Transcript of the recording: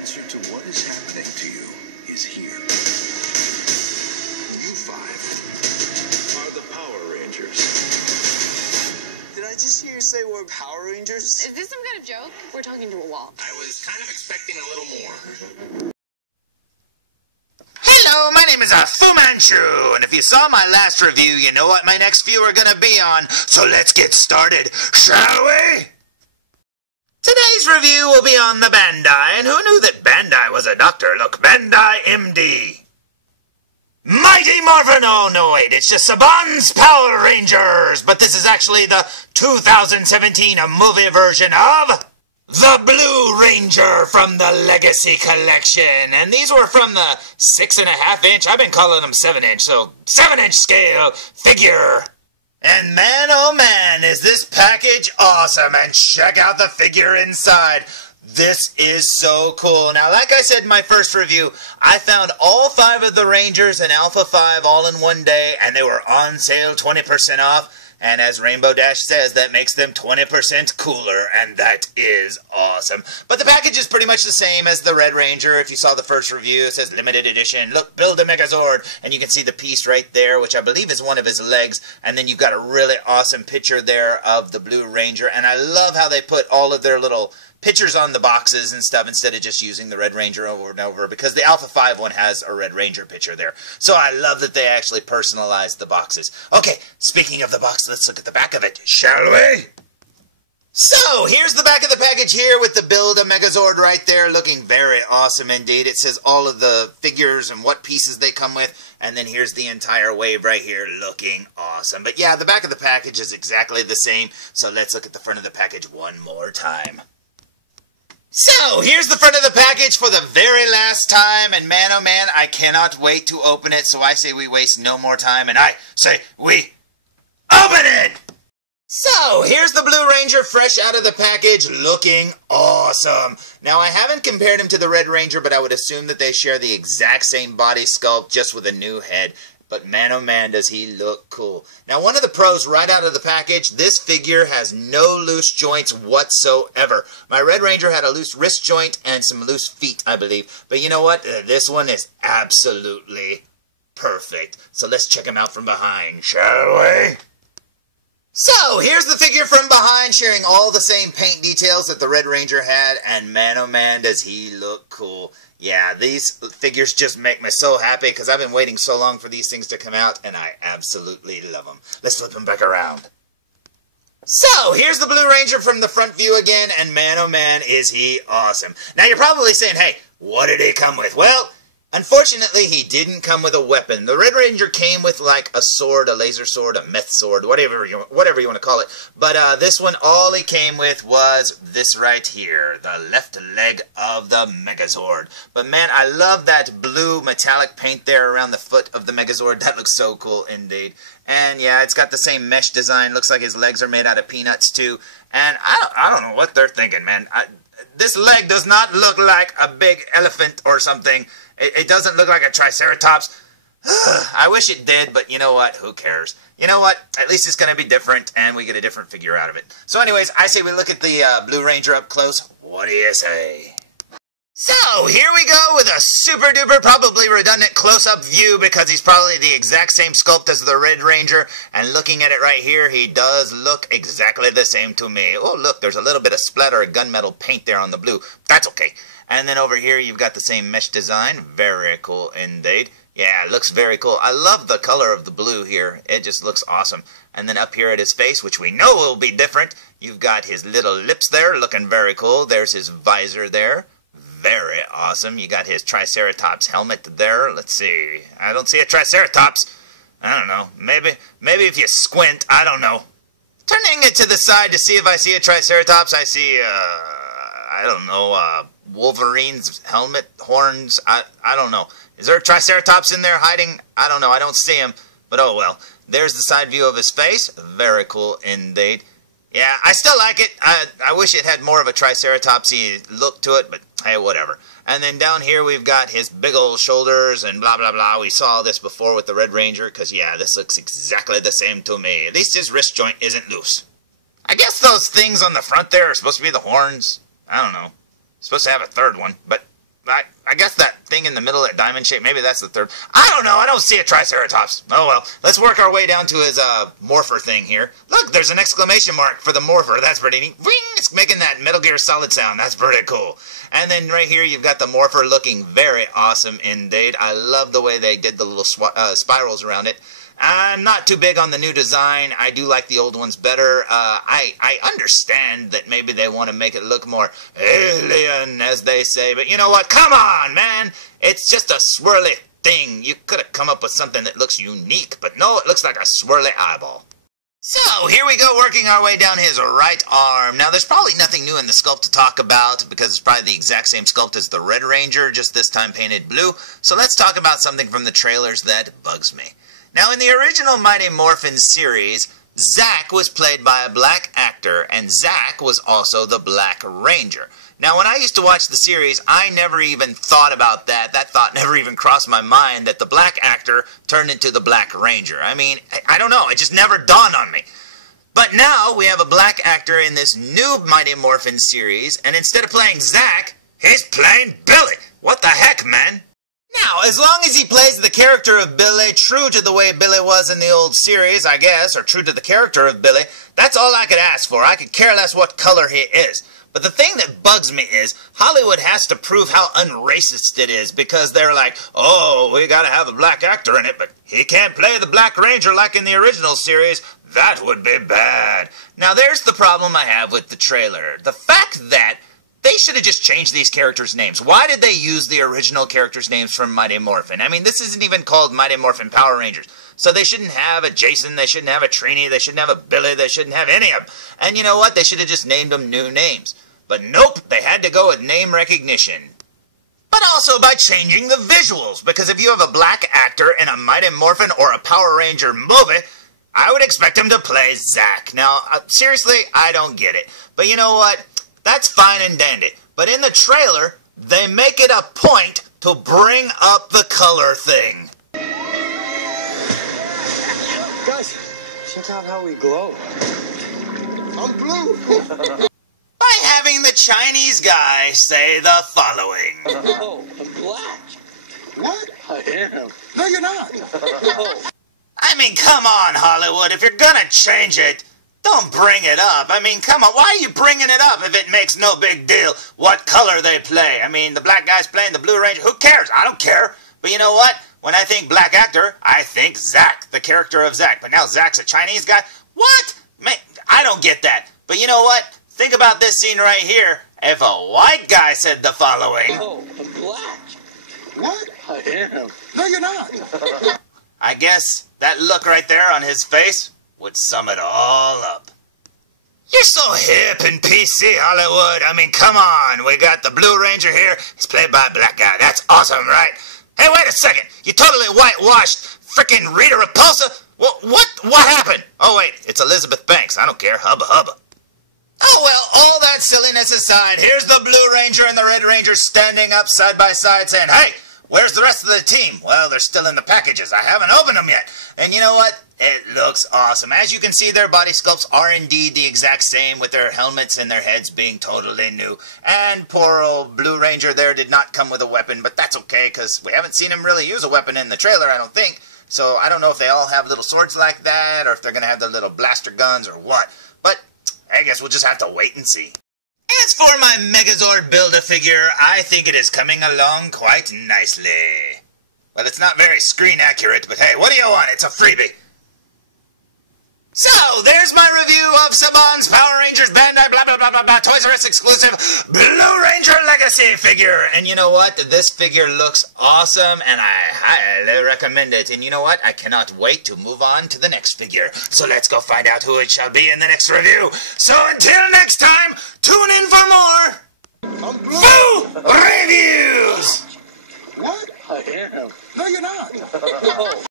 answer to what is happening to you is here. You five are the Power Rangers. Did I just hear you say we're Power Rangers? Is this some kind of joke? We're talking to a wall. I was kind of expecting a little more. Hello, my name is Fu Manchu, and if you saw my last review, you know what my next few are gonna be on, so let's get started, shall we? Today's review will be on the Bandai, and who knew that Bandai was a doctor? Look, Bandai MD. Mighty Morphin, oh no wait, it's just Saban's Power Rangers, but this is actually the 2017 movie version of the Blue Ranger from the Legacy Collection. And these were from the 6.5 inch, I've been calling them 7 inch, so 7 inch scale figure. And man, oh man, is this package awesome, and check out the figure inside. This is so cool. Now, like I said in my first review, I found all 5 of the Rangers and Alpha 5 all in one day, and they were on sale 20% off. And as Rainbow Dash says, that makes them 20% cooler, and that is awesome. But the package is pretty much the same as the Red Ranger. If you saw the first review, it says limited edition. Look, build a Megazord, and you can see the piece right there, which I believe is one of his legs. And then you've got a really awesome picture there of the Blue Ranger. And I love how they put all of their little pictures on the boxes and stuff instead of just using the Red Ranger over and over, because the Alpha 5 one has a Red Ranger picture there. So I love that they actually personalized the boxes. Okay, speaking of the box, let's look at the back of it, shall we? So, here's the back of the package here with the Build a Megazord right there, looking very awesome indeed. It says all of the figures and what pieces they come with, and then here's the entire wave right here looking awesome. But yeah, the back of the package is exactly the same, so let's look at the front of the package one more time. So, here's the front of the package for the very last time, and man oh man, I cannot wait to open it, so I say we waste no more time, and I say we open it! So, here's the Blue Ranger fresh out of the package, looking awesome. Now, I haven't compared him to the Red Ranger, but I would assume that they share the exact same body sculpt, just with a new head. But man oh man, does he look cool. Now, one of the pros right out of the package, this figure has no loose joints whatsoever. My Red Ranger had a loose wrist joint and some loose feet, I believe. But you know what? This one is absolutely perfect. So let's check him out from behind, shall we? So, here's the figure from behind, sharing all the same paint details that the Red Ranger had, and man oh man, does he look cool. Yeah, these figures just make me so happy, because I've been waiting so long for these things to come out, and I absolutely love them. Let's flip them back around. So, here's the Blue Ranger from the front view again, and man oh man, is he awesome. Now, you're probably saying, hey, what did he come with? Well, unfortunately, he didn't come with a weapon. The Red Ranger came with like a sword, a laser sword, a meth sword, whatever you want to call it. But this one, all he came with was this right here, the left leg of the Megazord. But man, I love that blue metallic paint there around the foot of the Megazord. That looks so cool indeed. And yeah, it's got the same mesh design. Looks like his legs are made out of peanuts too. And I don't know what they're thinking, man. This leg does not look like a big elephant or something. It doesn't look like a Triceratops. I wish it did, but you know what? Who cares? You know what? At least it's going to be different, and we get a different figure out of it. So anyways, I say we look at the Blue Ranger up close. What do you say? So, here we go with a super duper, probably redundant close-up view, because he's probably the exact same sculpt as the Red Ranger, and looking at it right here, he does look exactly the same to me. Oh, look, there's a little bit of splatter of gunmetal paint there on the blue. That's okay. And then over here, you've got the same mesh design. Very cool indeed. Yeah, it looks very cool. I love the color of the blue here. It just looks awesome. And then up here at his face, which we know will be different, you've got his little lips there, looking very cool. There's his visor there. Very awesome. You got his Triceratops helmet there. Let's see. I don't see a Triceratops. I don't know. Maybe if you squint, I don't know. Turning it to the side to see if I see a Triceratops, I see, I don't know, Wolverine's helmet, horns, I don't know. Is there a Triceratops in there hiding? I don't know, I don't see him, but oh well. There's the side view of his face. Very cool indeed. Yeah, I still like it. I wish it had more of a Triceratopsy look to it, but hey, whatever. And then down here we've got his big old shoulders and blah, blah, blah. We saw this before with the Red Ranger, because yeah, this looks exactly the same to me. At least his wrist joint isn't loose. I guess those things on the front there are supposed to be the horns. I don't know. Supposed to have a third one, but I guess that thing in the middle, that diamond shape, maybe that's the third. I don't know. I don't see a Triceratops. Oh, well. Let's work our way down to his morpher thing here. Look, there's an exclamation mark for the morpher. That's pretty neat. Ring! It's making that Metal Gear Solid sound. That's pretty cool. And then right here, you've got the morpher looking very awesome indeed. I love the way they did the little spirals around it. I'm not too big on the new design. I do like the old ones better. I understand that maybe they want to make it look more alien, as they say. But you know what? Come on, man. It's just a swirly thing. You could have come up with something that looks unique. But no, it looks like a swirly eyeball. So, here we go, working our way down his right arm. Now, there's probably nothing new in the sculpt to talk about, because it's probably the exact same sculpt as the Red Ranger, just this time painted blue. So let's talk about something from the trailers that bugs me. Now, in the original Mighty Morphin series, Zack was played by a black actor, and Zack was also the Black Ranger. Now, when I used to watch the series, I never even thought about that. That thought never even crossed my mind, that the black actor turned into the Black Ranger. I mean, I don't know. It just never dawned on me. But now, we have a black actor in this new Mighty Morphin series, and instead of playing Zack, he's playing Billy. What the heck, man? Now, as long as he plays the character of Billy, true to the way Billy was in the old series, I guess, or true to the character of Billy, that's all I could ask for. I could care less what color he is. But the thing that bugs me is, Hollywood has to prove how unracist it is, because they're like, oh, we gotta have a black actor in it, but he can't play the Black Ranger like in the original series. That would be bad. Now, there's the problem I have with the trailer. The fact that they should have just changed these characters' names. Why did they use the original characters' names from Mighty Morphin? I mean, this isn't even called Mighty Morphin Power Rangers. So they shouldn't have a Jason, they shouldn't have a Trini, they shouldn't have a Billy, they shouldn't have any of them. And you know what? They should have just named them new names. But nope, they had to go with name recognition. But also by changing the visuals, because if you have a black actor in a Mighty Morphin or a Power Ranger movie, I would expect him to play Zack. Now, seriously, I don't get it. But you know what? That's fine and dandy. But in the trailer, they make it a point to bring up the color thing. Guys, check out how we glow. I'm blue. By having the Chinese guy say the following. Oh, I'm black. What? I am. No, you're not. I mean, come on, Hollywood. If you're gonna change it, don't bring it up. I mean, come on. Why are you bringing it up if it makes no big deal what color they play? I mean, the black guy's playing the Blue Ranger. Who cares? I don't care. But you know what? When I think black actor, I think Zack, the character of Zack. But now Zack's a Chinese guy? What? Man, I don't get that. But you know what? Think about this scene right here. If a white guy said the following. Oh, I'm black. What? I am. No, you're not. I guess that look right there on his face would sum it all up. You're so hip and PC, Hollywood. I mean, come on. We got the Blue Ranger here. He's played by a black guy. That's awesome, right? Hey, wait a second. You totally whitewashed frickin' Rita Repulsa? What happened? Oh, wait. It's Elizabeth Banks. I don't care. Hubba hubba. Oh, well, all that silliness aside, here's the Blue Ranger and the Red Ranger standing up side by side saying, hey, where's the rest of the team? Well, they're still in the packages. I haven't opened them yet. And you know what? It looks awesome. As you can see, their body sculpts are indeed the exact same, with their helmets and their heads being totally new. And poor old Blue Ranger there did not come with a weapon, but that's okay, because we haven't seen him really use a weapon in the trailer, I don't think. So I don't know if they all have little swords like that, or if they're going to have their little blaster guns, or what. But I guess we'll just have to wait and see. As for my Megazord Build-A-Figure, I think it is coming along quite nicely. Well, it's not very screen accurate, but hey, what do you want? It's a freebie. So, there's my review of Saban's Power Rangers Bandai blah blah blah blah blah Toys R Us exclusive Blue Ranger Legacy figure. And you know what? This figure looks awesome, and I highly recommend it. And you know what? I cannot wait to move on to the next figure. So let's go find out who it shall be in the next review. So until next time, tune in for more Foo Reviews! What? I am. No, you're not.